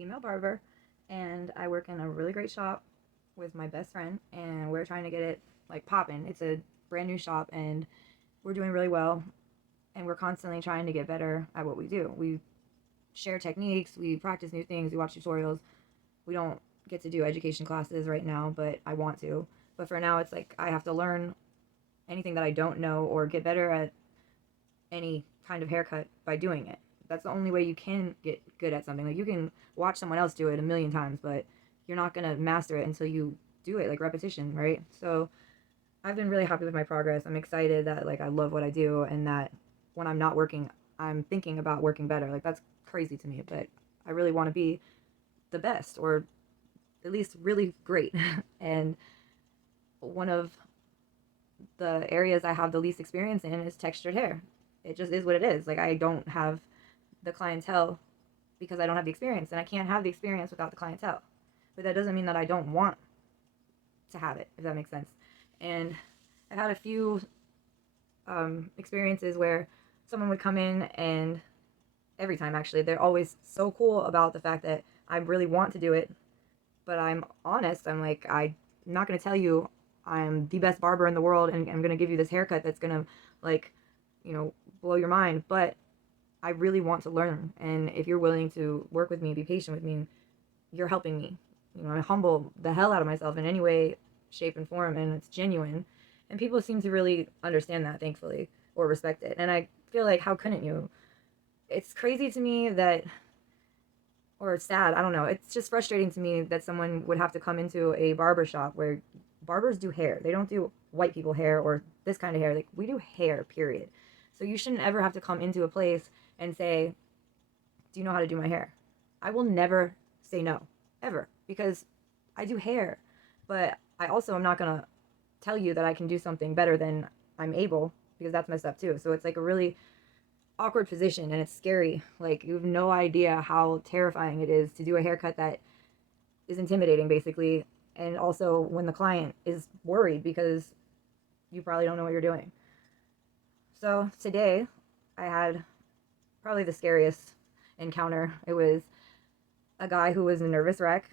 female barber, and I work in a really great shop with my best friend, and we're trying to get it like popping. It's a brand new shop, and we're doing really well, and we're constantly trying to get better at what we do. We share techniques, we practice new things, we watch tutorials. We don't get to do education classes right now, but I want to. But for now, it's like I have to learn anything that I don't know or get better at any kind of haircut by doing it. That's the only way you can get good at something. Like you can watch someone else do it a million times, but you're not going to master it until you do it, like repetition, right? So I've been really happy with my progress. I'm excited that like I love what I do and that when I'm not working, I'm thinking about working better. Like that's crazy to me, but I really want to be the best or at least really great. And one of the areas I have the least experience in is textured hair. It just is what it is. Like I don't have the clientele because I don't have the experience, and I can't have the experience without the clientele. But that doesn't mean that I don't want to have it, if that makes sense. And I've had a few experiences where someone would come in, and every time actually, they're always so cool about the fact that I really want to do it, but I'm honest. I'm like, I'm not going to tell you I'm the best barber in the world and I'm going to give you this haircut that's going to, like, blow your mind. But I really want to learn. And if you're willing to work with me, be patient with me, you're helping me. I humble the hell out of myself in any way, shape, and form, and it's genuine. And people seem to really understand that, thankfully, or respect it. And I feel like, how couldn't you? It's crazy to me that, or it's sad, I don't know. It's just frustrating to me that someone would have to come into a barber shop where barbers do hair. They don't do white people hair or this kind of hair. Like, we do hair, period. So you shouldn't ever have to come into a place and say, do you know how to do my hair? I will never say no, ever, because I do hair. But I also am not going to tell you that I can do something better than I'm able, because that's messed up too. So it's like a really awkward position, and it's scary. Like, you have no idea how terrifying it is to do a haircut that is intimidating, basically. And also when the client is worried because you probably don't know what you're doing. So today I had probably the scariest encounter. It was a guy who was a nervous wreck.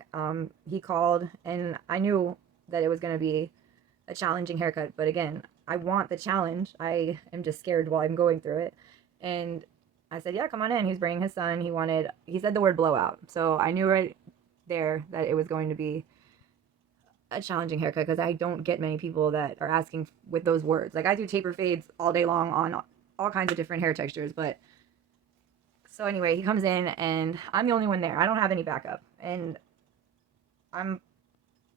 He called, and I knew that it was going to be a challenging haircut. But again, I want the challenge. I am just scared while I'm going through it. And I said, yeah, come on in. He's bringing his son. He said the word blowout. So I knew right there that it was going to be a challenging haircut, because I don't get many people that are asking with those words. Like, I do taper fades all day long on all kinds of different hair textures. But so anyway, he comes in, and I'm the only one there. I don't have any backup. And I'm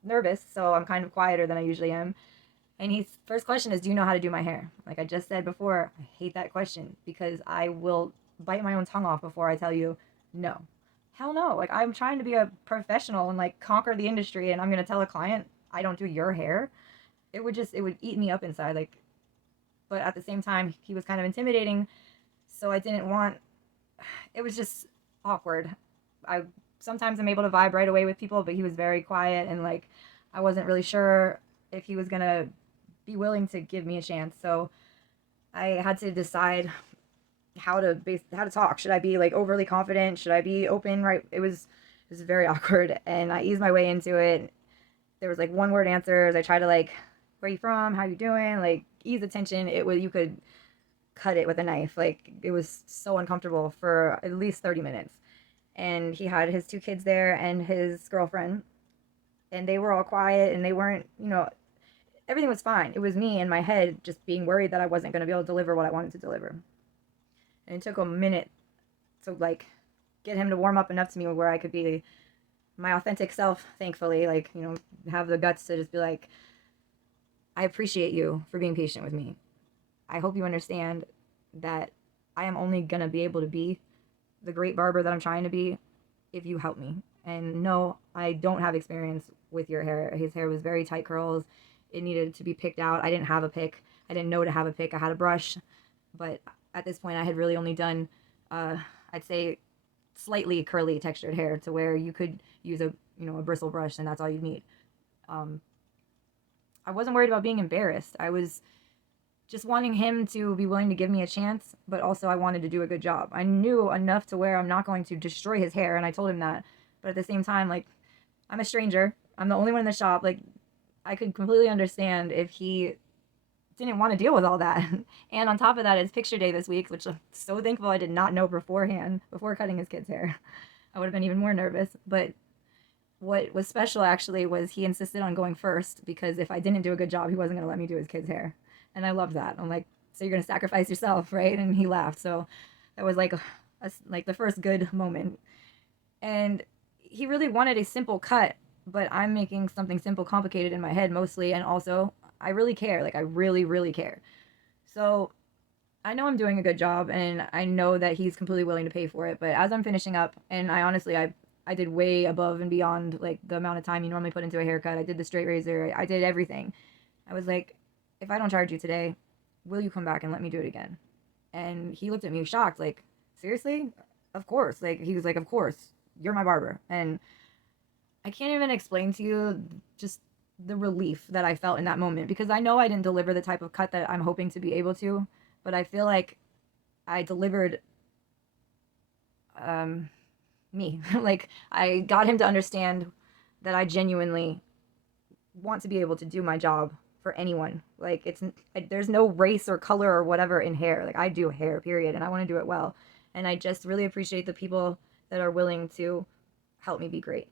nervous, so I'm kind of quieter than I usually am. And his first question is, do you know how to do my hair? Like I just said before, I hate that question because I will bite my own tongue off before I tell you no. Hell no. Like, I'm trying to be a professional and like conquer the industry, and I'm going to tell a client I don't do your hair. It would eat me up inside. Like, but at the same time, he was kind of intimidating. So I didn't want, it was just awkward. I sometimes I'm able to vibe right away with people, but he was very quiet, and like I wasn't really sure if he was going to be willing to give me a chance. So I had to decide how to talk. Should I be like overly confident? Should I be open? Right? It was very awkward, and I eased my way into it. There was like one word answers. I tried to like, where you from? How you doing? Like, ease the tension. It was, you could cut it with a knife. Like, it was so uncomfortable for at least 30 minutes. And he had his two kids there and his girlfriend, and they were all quiet, and they weren't, everything was fine. It was me in my head just being worried that I wasn't going to be able to deliver what I wanted to deliver. And it took a minute to like get him to warm up enough to me where I could be my authentic self, thankfully. Like, have the guts to just be like, I appreciate you for being patient with me. I hope you understand that I am only going to be able to be the great barber that I'm trying to be if you help me. And no, I don't have experience with your hair. His hair was very tight curls. It needed to be picked out. I didn't have a pick. I didn't know to have a pick. I had a brush, but at this point I had really only done, I'd say, slightly curly textured hair to where you could use a bristle brush, and that's all you need. Um, I wasn't worried about being embarrassed. I was just wanting him to be willing to give me a chance, but also I wanted to do a good job. I knew enough to where I'm not going to destroy his hair, and I told him that. But at the same time, like, I'm a stranger. I'm the only one in the shop. Like, I could completely understand if he didn't want to deal with all that. And on top of that, it's picture day this week, which I'm so thankful I did not know beforehand, before cutting his kid's hair. I would have been even more nervous. But what was special actually was he insisted on going first because if I didn't do a good job, he wasn't going to let me do his kid's hair. And I loved that. I'm like, so you're going to sacrifice yourself, right? And he laughed. So that was like the first good moment. And he really wanted a simple cut, but I'm making something simple complicated in my head mostly. And also, I really care. Like, I really, really care. So I know I'm doing a good job and I know that he's completely willing to pay for it. But as I'm finishing up, and I honestly, I did way above and beyond like the amount of time you normally put into a haircut. I did the straight razor, I did everything. I was like, if I don't charge you today, will you come back and let me do it again? And he looked at me shocked, like, seriously? Of course. Like, he was like, of course, you're my barber. And I can't even explain to you just the relief that I felt in that moment because I know I didn't deliver the type of cut that I'm hoping to be able to, but I feel like I delivered me. Like, I got him to understand that I genuinely want to be able to do my job for anyone. Like, there's no race or color or whatever in hair. Like, I do hair, period, and I want to do it well. And I just really appreciate the people that are willing to help me be great.